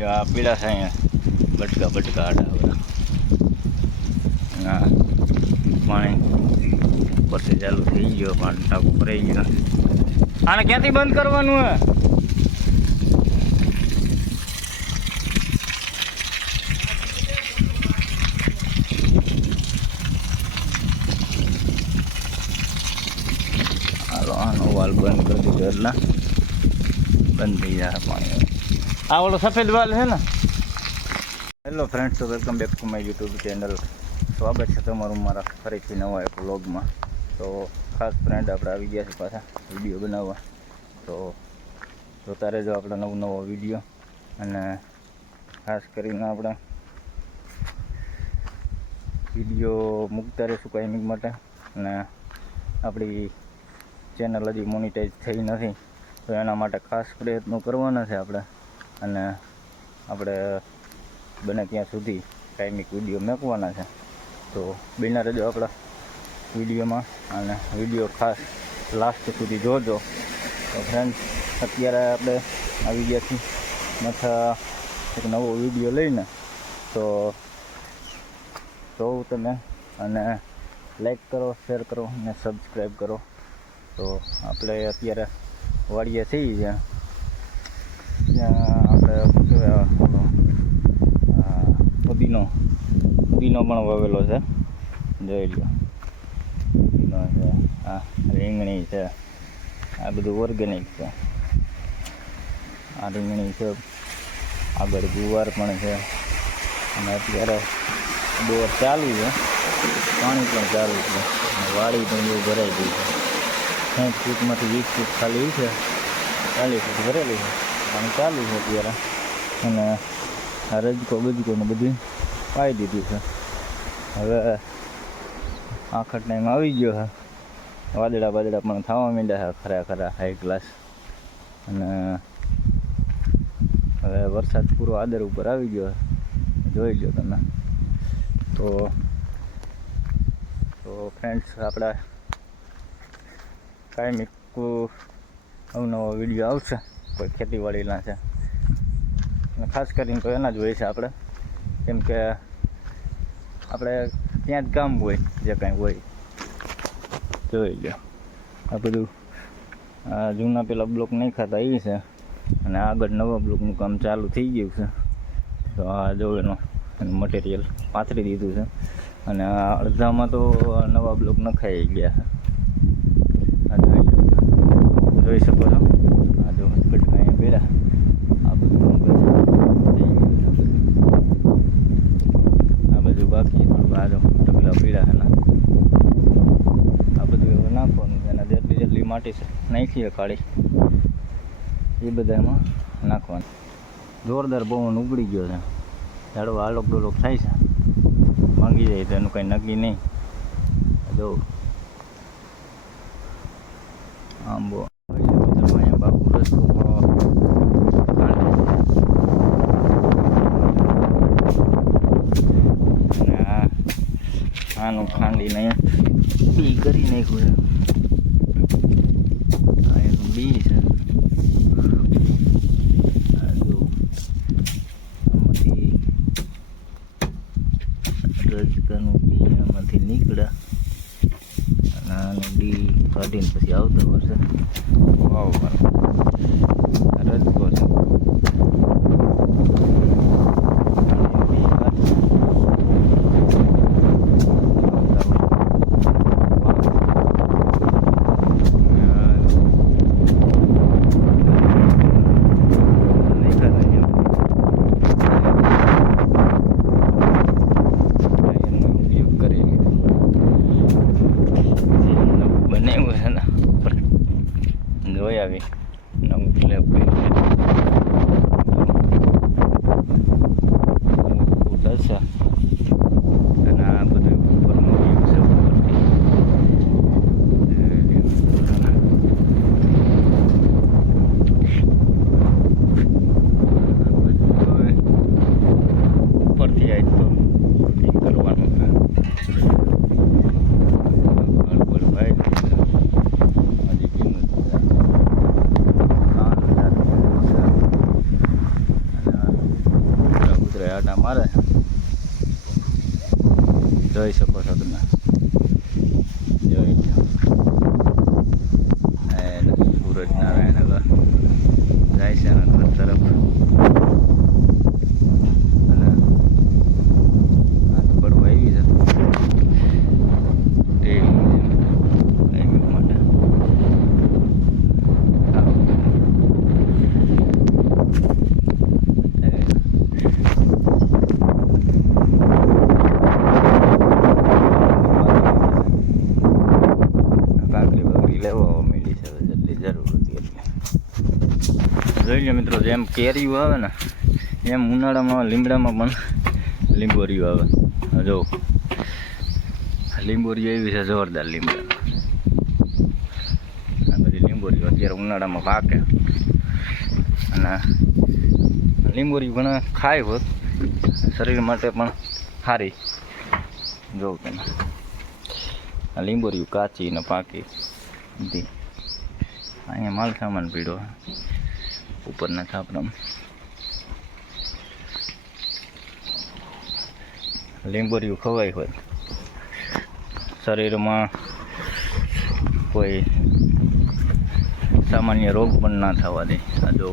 એ આ પીળા છે અહીંયા બટકા બટકા આડા બધા ના પાણી ઉપરથી ચાલુ થઈ ગયો પાણી ટાંકો ભરાઈ ગયો આને ક્યાંથી બંધ કરવાનું હે હાલો આનો વાલ બંધ કરી દીધો એટલે બંધ થઈ જાય પાણી આ ઓલો સફેદ વાલ છે ને. હેલો ફ્રેન્ડ્સ તો welcome back to my YouTube channel સ્વાગત છે તમારું મારા ફરીથી નવા એક વ્લોગમાં તો ખાસ ફ્રેન્ડ આપણે આવી ગયા છે પાછા વીડિયો બનાવવા. તો જોતા રહેજો આપણો નવો નવો વીડિયો અને ખાસ કરીને આપણે વીડિયો મૂકતા રહીશું કાયમિક માટે. અને આપણી ચેનલ હજી મોનિટાઈઝ થઈ નથી. તો એના માટે ખાસ પ્રયત્નો કરવાના છે આપણે. અને આપણે બને ત્યાં સુધી ટાઈમિક વીડિયો મૂકવાના છે. તો બિના રજો આપણા વિડીયોમાં અને વીડિયો ખાસ લાસ્ટ સુધી જોજો. તો ફ્રેન્ડ અત્યારે આપણે આવી ગયા છીએ. માથા એક નવો વીડિયો લઈને. તો જોઉં તમે અને લાઈક કરો શેર કરો અને સબસ્ક્રાઈબ કરો. તો આપણે અત્યારે વાળીએ છીએ જ્યાં આપણે પુદીનો પુદીનો પણ વાવેલો છે. જોઈ લો પુદીનો છે, આ રીંગણી છે, આ બધું ઓર્ગેનિક છે. આ રીંગણી છે, આગળ ગુવાર પણ છે. અને અત્યારે બોર ચાલુ છે, પાણી પણ ચાલુ છે. વાડી પણ બહુ ભરાઈ ગઈ છે. સાઠ ફૂટમાંથી વીસ ફૂટ ખાલી છે, ચાલીસ ફૂટ ભરેલી છે. પાણી ચાલુ છે અત્યારે. અને આ રજકો બજકો ને બધું પાઈ દીધું છે. હવે આખર ટાઈમ આવી ગયો છે. વાદળા વાદળા પણ થવા માંડ્યા છે ખરા ખરા હાઈ ક્લાસ અને હવે વરસાદ પૂરો આદર ઉપર આવી ગયો છે. જોઈ લો તમે. તો તો ફ્રેન્ડ્સ આપણા કાંઈ અવનવો વીડિયો આવશે. કોઈ ખેતીવાડીના છે. ખાસ કરીને તો એના જ હોય છે આપણે. કેમ કે આપણે ત્યાં જ કામ હોય, જે કાંઈ હોય. જોઈ લો આ બધું, આ જૂના પેલા બ્લોક નહીં ખાતા એ છે. અને આગળ નવા બ્લોકનું કામ ચાલુ થઈ ગયું છે. તો આ જો એનો મટીરિયલ પાથરી દીધું છે. અને અડધામાં તો નવા બ્લોક નખાઈ ગયા છે. જોઈ શકો છો? પહેલા આ બધું આ બધું. બાકી આ જો ટકલા પીળા છે ને આ બધું એવું નાખવાનું એના જેટલી જેટલી માટી છે નાખીએ કાઢી એ બધા એમાં નાખવાનું જોરદાર પવન ઉગડી ગયો છે ઝાડવા આલોક ડોલોક થાય છે ભાંગી જાય તો એનું કંઈ નક્કી નહીં જો આંબો અહીંયા બાપુ રસ્તો અને આ આનું ખાંડીને બી કરી નાખ્યું છે આ બી છે. રજકાનું બી આમાંથી નીકળ્યા. અને આનું બી કાઢીને પછી આવતા વર્ષે. વાવવાનું વરસાદ અને આ બધું ઉપરનો વ્યૂ છે ઉપરથી. ઉપરથી જાય તો શૂટિંગ કરવાનું મારે. જોઈ શકો છો તમે. જોઈ લો. સૂરજ નારાયણ જાય છે એના ઘર તરફ અને હાથ પડવા આવી છે ટેવી માટે આવો. કાકડી બાકડી લેવા માંડી છે હવે જેટલી જરૂર હતી એટલી જોઈ મિત્રો, જેમ કેરીઓ આવે ને, એમ ઉનાળામાં, લીમડામાં પણ લીંબોરીઓ આવે. જો, લીંબોરીઓ એવી છે જોરદાર લીમડા આ બધી લીંબોરીઓ અત્યારે ઉનાળામાં પાકે. અને લીંબોરી ઘણા ખાય હોત, શરીર માટે પણ સારી. જોઉં કે આ લીંબોરી કાચી ને પાકી. બધી. અહીંયા માલ સામાન પીડ્યો ઉપરના છાપરામાં લીંબોરીઓ ખવાય હોય. શરીરમાં કોઈ સામાન્ય રોગ પણ ના થવા દે. આ જો